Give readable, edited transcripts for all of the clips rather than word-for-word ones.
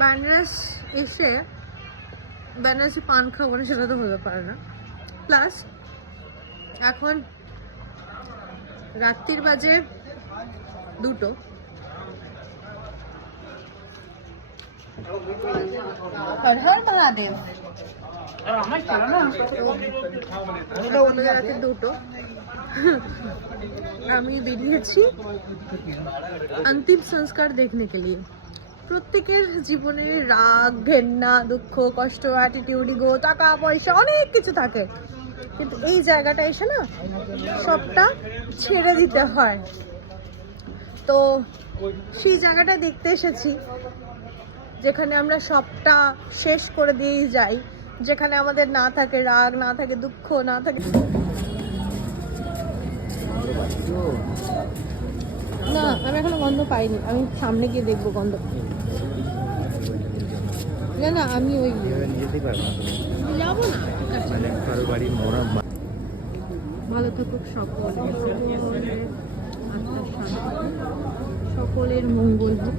বেনারস এসে বেনারসি পান খাবো না সেটা তো হতে পারে না। প্লাস এখন রাত্রির বাজে 2টো। হর হর মহাদেব। রাতে 2টো আমি বেরিয়েছি अंतिम संस्कार देखने के लिए। প্রত্যেকের জীবনে রাগ, ঘেন্না, দুঃখ, কষ্ট, অ্যাটিটিউড, ইগো, টাকা পয়সা অনেক কিছু থাকে, কিন্তু এই জায়গাটা এসে না সবটা ছেড়ে দিতে হয়। তো সেই জায়গাটা দেখতে এসেছি যেখানে আমরা সবটা শেষ করে দিয়েই যাই, যেখানে আমাদের না থাকে রাগ, না থাকে দুঃখ, না থাকে না। আমি এখনো গন্ধ পাইনি, আমি সামনে গিয়ে দেখবো গন্ধ। না না আমি ওই যাবো না, ঠিক আছে। ভালো থাকুক সকলে, আত্মার শান্তি, সকলের মঙ্গল হোক।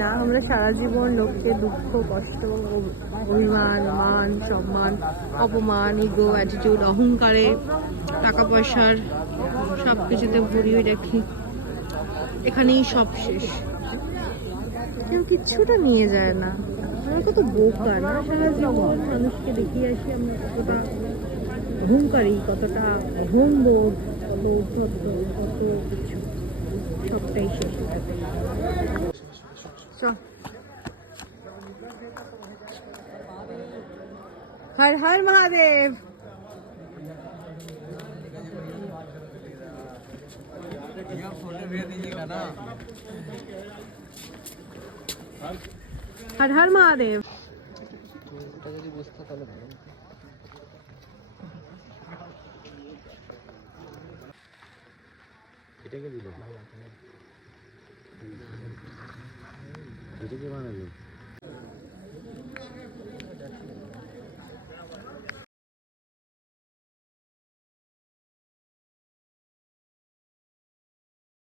না আমরা সারা জীবন লোককে দুঃখ, কষ্ট, অভিমান, মান, সম্মান, অপমান, ইগো, অ্যাটিটিউড, অহংকারে, টাকা পয়সার সব কিছুতে ভরিয়ে রাখি। এখানেই সব শেষ, কেউ কিচ্ছুটা নিয়ে যায় না। আমরা কত বোকা না, সারা জীবন মানুষকে দেখিয়ে আসি আমরা কতটা অহংকারী, কতটা অহংবোধ, কত উদ্ধত্ত, কত কিছু, সবটাই শেষ হয়ে যাবে। हर हर महादेव। हर हर महादेव। এটাকে বানালো।